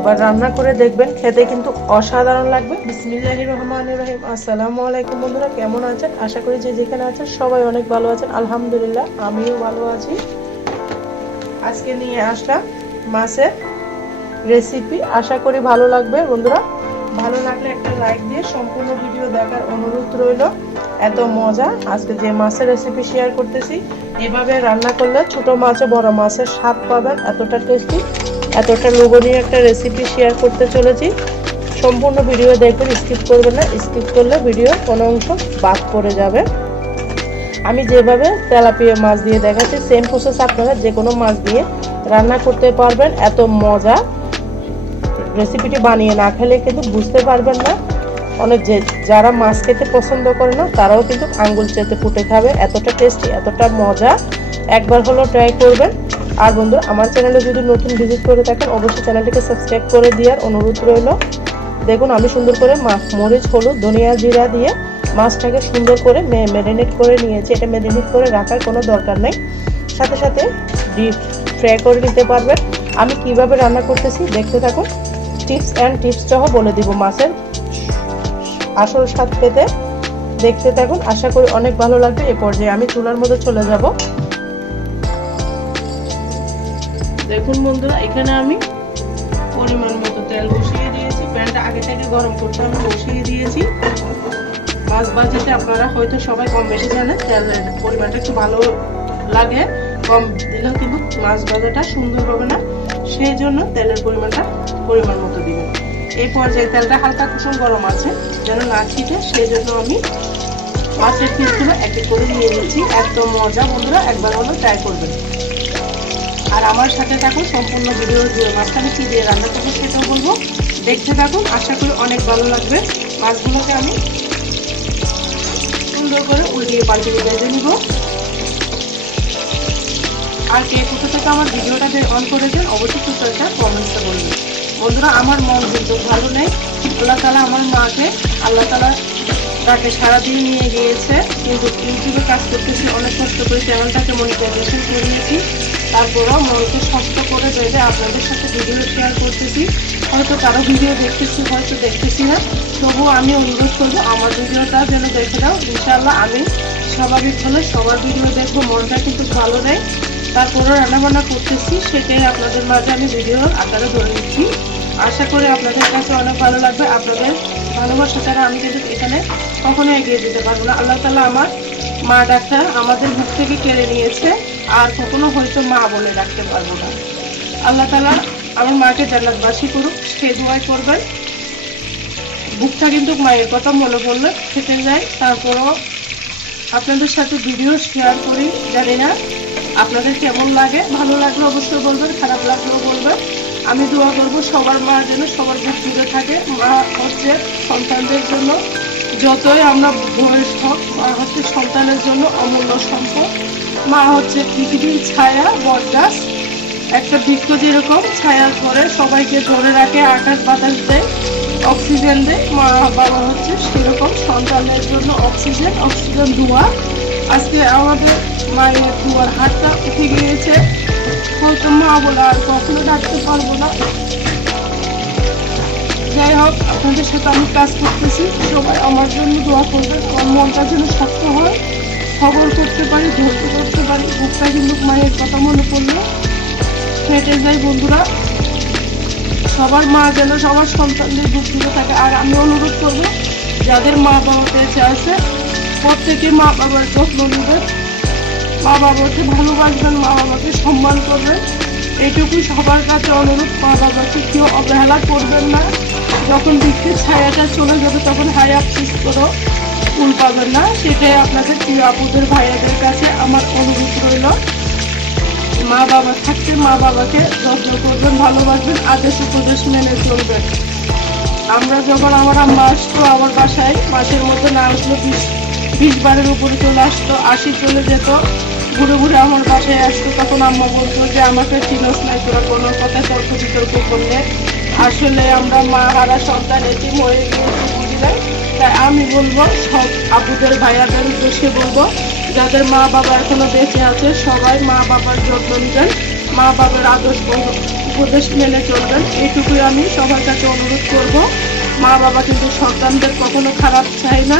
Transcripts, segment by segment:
একবার রান্না করে দেখবেন, খেতে কিন্তু অসাধারণ লাগবে। বিসমিল্লাহির রহমানির রহিম। আসসালামু আলাইকুম বন্ধুরা, কেমন আছেন? আশা করি যে যেখানে আছেন সবাই অনেক ভালো আছেন। আলহামদুলিল্লাহ, আমিও ভালো আছি। আজকে নিয়ে আসলাম মাছের রেসিপি, আশা করি ভালো লাগবে বন্ধুরা। ভালো লাগলে একটা লাইক দিয়ে সম্পূর্ণ ভিডিও দেখার অনুরোধ রইল। এত মজা আজকে যে মাছের রেসিপি শেয়ার করতেছি, এভাবে রান্না করলে ছোট মাছে বড় মাছের স্বাদ পাবেন। এতটা টেস্টি, এতটা লোভনীয় একটা রেসিপি শেয়ার করতে চলেছি। সম্পূর্ণ ভিডিও দেখবেন, স্কিপ করবেন না। স্কিপ করলে ভিডিও কোনো অংশ বাদ পড়ে যাবে। আমি যেভাবে তেলাপিয়া মাছ দিয়ে দেখাচ্ছি, সেম প্রসেস আপনারা যে কোনো মাছ দিয়ে রান্না করতে পারবেন। এত মজা, রেসিপিটি বানিয়ে না খেলে কিন্তু বুঝতে পারবেন না। অনেক যারা মাছ খেতে পছন্দ করে না তারাও কিন্তু আঙ্গুল চেটে ফুটে খাবে, এতটা টেস্টি, এতটা মজা। একবার হলো ট্রাই করবেন। আর বন্ধু, আমার চ্যানেলে যদি নতুন ভিজিট করে থাকেন অবশ্যই চ্যানেলটিকে সাবস্ক্রাইব করে দেওয়ার অনুরোধ রইল। দেখুন আমি সুন্দর করে মরিচ, হলুদ, ধনিয়া, জিরা দিয়ে মাছটাকে সুন্দর করে ম্যারিনেট করে নিয়েছি। এটা ম্যারিনেট করে রাখার কোনো দরকার নেই, সাথে সাথে ডিপ ফ্রাই করে নিতে পারবেন। আমি কিভাবে রান্না করতেছি দেখতে থাকুন। টিপস অ্যান্ড টিপস সহ বলে দিব মাছের আসল স্বাদ পেতে। দেখতে থাকুন, আশা করি অনেক ভালো লাগবে। এ পর্যায়ে আমি চুলার মধ্যে চলে যাব। দেখুন বন্ধুরা, এখানে আমি পরিমাণ মতো তেল বসিয়ে দিয়েছি। প্যানটা আগে থেকে গরম করতে আমি বসিয়ে দিয়েছি। মাছ ভাজিতে আপনারা হয়তো সবাই কম বেশি জানেন, তেলের পরিমাণটা একটু ভালো লাগে। কম দিলেও কিন্তু মাছ ভাজাটা সুন্দর হবে না, সেই জন্য তেলের পরিমাণটা পরিমাণ মতো দিবেন। এই পর্যায়ে তেলটা হালকা কুসুম গরম আছে, যেন না ছিটে, সেই জন্য আমি মাছের পিসগুলো এক এক করে নিয়ে নিচ্ছি। এত মজা বন্ধুরা, একবার হলো ট্রাই করবেন। আর আমার সাথে থাকুন, সম্পূর্ণ ভিডিও জুড়ে মাছটা আমি কী দিয়ে রান্না করবো সেটাও বলবো। দেখতে থাকুন, আশা করি অনেক ভালো লাগবে। মাছগুলোকে আমি সুন্দর করে উল্টিয়ে পাল্টিয়ে ভেজে নিব। আর কে কোথা থেকে আমার ভিডিওটা অন করেছেন অবশ্যই কিছু একটা কমেন্টসে বলবেন। বন্ধুরা, আমার মন কিন্তু ভালো নেই। আল্লাহ তালা আমার মাকে, আল্লাহ তালা তাকে সারাদিন নিয়ে গিয়েছে, কিন্তু ইউটিউবে কাজ করতেছি, অনেক কষ্ট করে চ্যানেলটাকে মনিটাইজেশন করে নিয়েছি। তারপরেও মনকে শক্ত করে বেঁধে আপনাদের সাথে ভিডিও শেয়ার করতেছি। হয়তো কারো ভিডিও দেখতেছি, হয়তো দেখতেছি না, তবুও আমি অনুরোধ করবো আমার ভিডিওটা যেন দেখে দাও। ইনশাআল্লাহ আমি স্বাভাবিক হলে সবার ভিডিও দেখবো। মনটা কিন্তু ভালো নেই, তারপরেও রান্নাবান্না করতেছি, সেটাই আপনাদের মাঝে আমি ভিডিওর আকারে ধরে নিচ্ছি। আশা করি আপনাদের কাছে অনেক ভালো লাগবে। আপনাদের ভালোবাসা ছাড়া আমি কিন্তু এখানে কখনো এগিয়ে যেতে পারবো না। আল্লাহ তাআলা আমার মা ডাক্তার আমাদের বুক থেকে কেড়ে নিয়েছে, আর কখনো হয়তো মা বলে ডাকতে পারবো না। আল্লাহ তাআলা আমার মাকে জান্নাতবাসী করুক, সেই দোয়াই করবেন। বুকটা কিন্তু মায়ের কথা মনে পড়লে খেতে যায়। তারপরও আপনাদের সাথে ভিডিও শেয়ার করি, জানি না আপনাদের কেমন লাগে। ভালো লাগলে অবশ্যই বলবেন, খারাপ লাগলেও বলবেন। আমি দোয়া করব সবার মা যেন সবার বুক জুড়ে থাকে। মা হচ্ছে সন্তানদের জন্য যতই আমরা বয়স হোক, মা হচ্ছে সন্তানের জন্য অমূল্য সম্পদ। মা হচ্ছে পৃথিবীর ছায়া, বটগাছ। একটা বৃক্ষ যেরকম ছায়া করে সবাইকে ধরে রাখে, আকাশ বাতাস দেয়, অক্সিজেন দেয়, মা বাবা হচ্ছে সেরকম সন্তানের জন্য অক্সিজেন ধোঁয়া। আজকে আমাদের মায়ের ধোঁয়ার হাতটা উঠে গিয়েছে, হয়তো মা বলে আর কখনো ডাকতে পারবো না। যাই হোক, আপনাদের সাথে আমি কাজ করতেছি, সবাই আমার জন্য দোয়া করবেন। আমার মনটা যেন শক্ত হয়, খবর করতে পারি, ধরতে করতে পারি। বুকটা কিন্তু মায়ের কথা মনে পড়লে ফেটে যায় বন্ধুরা। সবার মা যেন সবার সন্তানদের বুক জুড়ে থাকে। আর আমি অনুরোধ করবো, যাদের মা বাবা বেঁচে আছে প্রত্যেকে মা বাবার যত্ন নেবেন, মা বাবাকে ভালোবাসবেন, মা বাবাকে সম্মান করবেন। এইটুকুই সবার কাছে অনুরোধ। মা বাবাকে কেউ অবহেলা করবেন না। যখন বৃক্ষের ছায়াটা চলে যাবে তখন হায় আফসোস করো, ফুল পাবেন না। সেটাই আপনাদের প্রিয় আপুদের ভাইয়াদের কাছে আমার অনুরোধ রইল। মা বাবা থাকতে মা বাবাকে যত্ন করবেন, ভালোবাসবেন, আদেশ উপদেশ মেনে চলবেন। আমরা যখন আমার আম্মা আসতো আমার বাসায়, মাসের মধ্যে না আসলো 20 বারের উপরে চলে আসতো, 80 চলে যেত, ঘুরে ঘুরে আমার বাসায় আসতো। তখন আম্মা বলতো যে আমাকে চিনস নাই, তোরা কোনো কথা তর্ক বিতর্ক করলে। আসলে আমরা মা হারা সন্তান, এটি হয়ে গিয়েছি, বুঝলেন। তাই আমি বলবো সব আপুদের ভাইয়াদের উদ্দেশ্যে বলবো, যাদের মা বাবা এখনো বেঁচে আছে সবাই মা বাবার যত্ন নেবেন, মা বাবার আদর্শ উপদেশ মেনে চলবেন, এইটুকুই আমি সবার কাছে অনুরোধ করব। মা বাবা কিন্তু সন্তানদের কখনো খারাপ চায় না,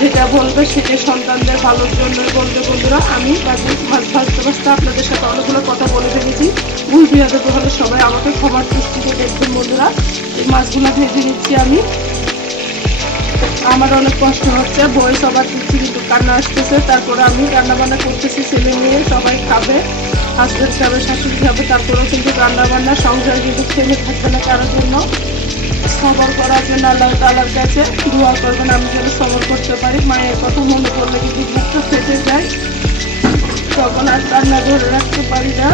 যেটা বলবে সেটা সন্তানদের ভালোর জন্যই বলবে। বন্ধুরা, আমি মাছ ভাজতে ভাজতে আপনাদের সাথে অনেকগুলো কথা বলে ফেলেছি, ভুল বিয়াদব হলে সবাই আমাকে ক্ষমার দৃষ্টিতে দেখবেন। বন্ধুরা, এই মাছগুলো ভেজে নিচ্ছি আমি। আমার অনেক কষ্ট হচ্ছে, বয়স আবার দিচ্ছি কিন্তু কান্না আসতেছে। তারপরে আমি রান্না বান্না করতেছি, ছেলে নিয়ে সবাই খাবে, হাজবেন্ড খাবে, শাশুড়ি খাবে। তারপরেও কিন্তু রান্না বান্না সংসার কিন্তু থেমে থাকবে না কারোর জন্য। সবর করার জন্য আল্লাহ তাআলার কাছে দোয়া করবেন, আমি যেন সবর করতে পারি। মায়ের কথা মনে করলে কিন্তু বুকটা ফেটে যায়, তখন আর রান্না ধরে রাখতে পারি না।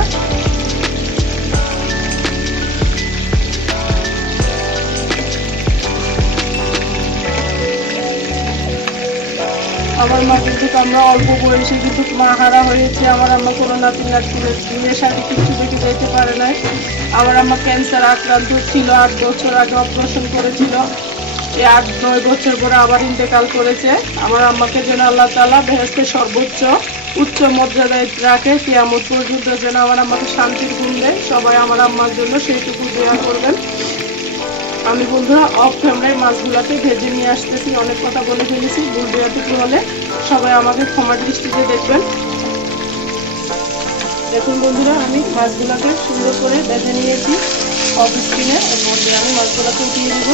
আমার মা কিন্তু, আমরা অল্প বয়সে কিন্তু মা হারা হয়েছে। আমার আম্মা কোনো নাতি নাতনির বিয়ে শাদী কিছু দেখে যেতে পারে নাই। আমার আম্মা ক্যান্সার আক্রান্ত ছিল, 8 বছর আগে অপারেশন করেছিল। এই 8-9 বছর পরে আবার ইন্তেকাল করেছে। আমার আম্মাকে যেন আল্লাহ তাআলা বেহেশতের সর্বোচ্চ উচ্চ মর্যাদায় রাখে, কিয়ামত পর্যন্ত যেন আমার আম্মাকে শান্তির ঘুম দেয়। সবাই আমার আম্মার জন্য সেইটুকু দোয়া করবেন। আমি বন্ধুরা অফ ক্যামেরায় মাছগুলোকে ভেজে নিয়ে আসতেছি, অনেক কথা বলে ফেলেছি, ভুল বিরাটুকু হলে সবাই আমাকে ক্ষমার দৃষ্টিতে দেখবেন। দেখুন বন্ধুরা, আমি মাছগুলোকে সুন্দর করে ভেজে নিয়েছি অফ স্ক্রিনে। এর মধ্যে আমি মাছগুলোকে উঠিয়ে দেব।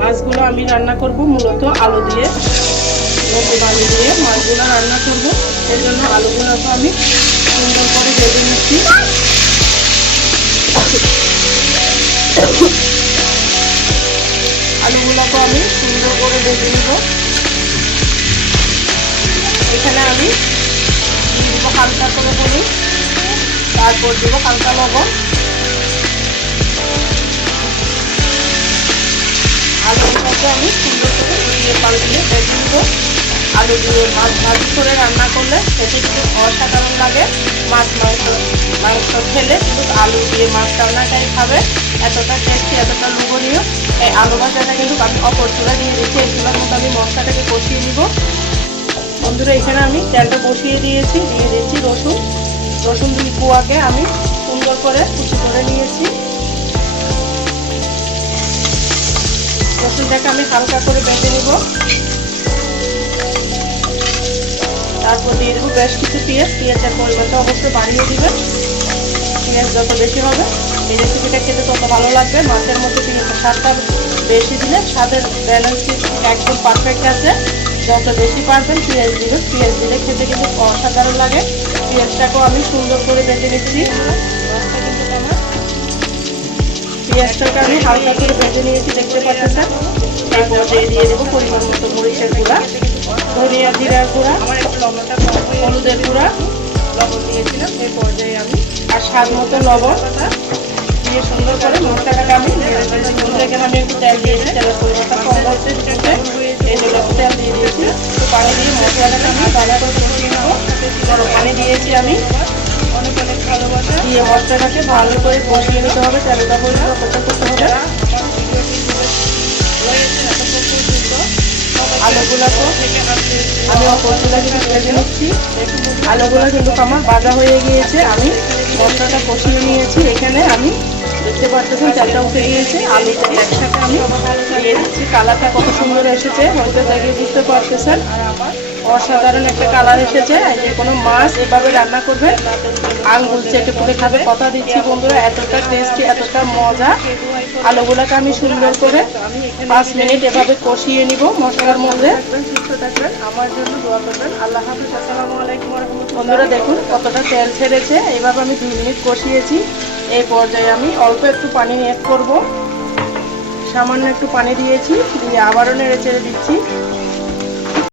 মাছগুলো আমি রান্না করব মূলত আলু দিয়ে, নতুন আলু দিয়ে মাছগুলো রান্না করবো। এর জন্য আলুগুলোকে আমি সুন্দর করে ভেজে নিচ্ছি। আলুগুলোকে আমি সুন্দর করে ভেজে নেব। এখানে আমি দিব হালকা করে হলুদ, তারপর দেব হালকা লবণ। আলুগুলোকে আমি সুন্দর করে উঠিয়ে পাল্টিয়ে ভেজে নেব। আলু দিয়ে মাছ ভাজি করে রান্না করলে সেটি কিন্তু অসাধারণ লাগে। মাংস খেলে কিন্তু আলু দিয়ে মাছ রান্নাটাই খাবে, এতটা টেস্টি, এতটা লোভনীয়। এই আলু ভাজাটা কিন্তু আমি অপর চুলা দিয়ে দিচ্ছি। এই চুলার মধ্যে আমি মশলাটাকে কষিয়ে নিব। বন্ধুরা, এখানে আমি তেলটা বসিয়ে দিয়েছি, দিয়ে দিচ্ছি রসুন। 2 কোয়াকে আমি সুন্দর করে কুচি করে নিয়েছি। রসুনটাকে আমি হালকা করে বেটে নিব। তারপর দিয়ে দেবো বেশ কিছু পেঁয়াজ। পেঁয়াজের পরিমাণটা অবশ্যই বাড়িয়ে দিবেন, পেঁয়াজ যত বেশি হবে এই রেসিপিটা খেতে তত ভালো লাগবে। মাছের মধ্যে পেঁয়াজের স্বাদটা বেশি দিলে স্বাদের ব্যালেন্স একদম পারফেক্ট আছে। যত বেশি পারবেন পেঁয়াজ দিবেন, পেঁয়াজ দিলে খেতে কিন্তু অসাধারণ লাগে। পেঁয়াজটাকেও আমি সুন্দর করে বেটে নিচ্ছি। পেঁয়াজটাকে আমি হালকা করে বেটে নিয়েছি, দেখতে পাচ্ছেন। এই পর্যায়ে দিয়ে দেবো পরিমাণ মতো মরিচের গুঁড়া, ধনিয়া জিরার গুঁড়া, হলুদের গুঁড়া, লবণ দিয়েছিলাম। এই পর্যায়ে আমি আর স্বাদ মতো লবণ দিয়ে সুন্দর করে মশলাটাকে আমি এখানে আমি একটু তেল দিয়েছি, তেলের পরিমাণটা কম হচ্ছে দিতে, এই জন্য একটু তেল দিয়ে দিয়েছি। একটু পানি দিয়ে মশলাটাকে আমি ভালো করে কষিয়ে নেবো। গরম পানি দিয়েছি আমি, অনেক ভালোবাসা দিয়ে মশলাটাকে ভালো করে কষিয়ে নিতে হবে। তেলটা পরিমাণ অপেক্ষা করতে হবে। আলুগুলোকে আমি অপর চুলা কিন্তু ভেজে নিচ্ছি। আলুগুলো কিন্তু আমার ভাজা হয়ে গিয়েছে, আমি মশলাটা কষিয়ে নিয়েছি। এখানে আমি দেখতে পাচ্ছেন তেলটা উঠে গিয়েছে, আলুটা একসাথে আমি দিয়ে দিচ্ছি। কালারটা কত সুন্দর এসেছে, হয়তো দেখে বুঝতে পারতেছেন। অসাধারণ একটা কালার এসেছে। যে কোনো মাছ এভাবে রান্না করবে আঙ্গুল চেটে পুড়ে খাবে, কথা দিচ্ছি বন্ধুরা, এতটা টেস্টি, এতটা মজা। আলুগুলোকে আমি সুন্দর করে 5 মিনিট এভাবে কষিয়ে নিব মশলার মধ্যে। সুস্থ থাকবেন, আমার জন্য দোয়া করবেন। আল্লাহ হাফেজ। আসসালামু আলাইকুম ওয়া রাহমাতুল্লাহ। বন্ধুরা দেখুন কতটা তেল ছেড়েছে। এইভাবে আমি 2 মিনিট কষিয়েছি। এই পর্যায়ে আমি অল্প একটু পানি অ্যাড করব, সামান্য একটু পানি দিয়েছি, দিয়ে আবারও নেড়ে চেড়ে দিচ্ছি।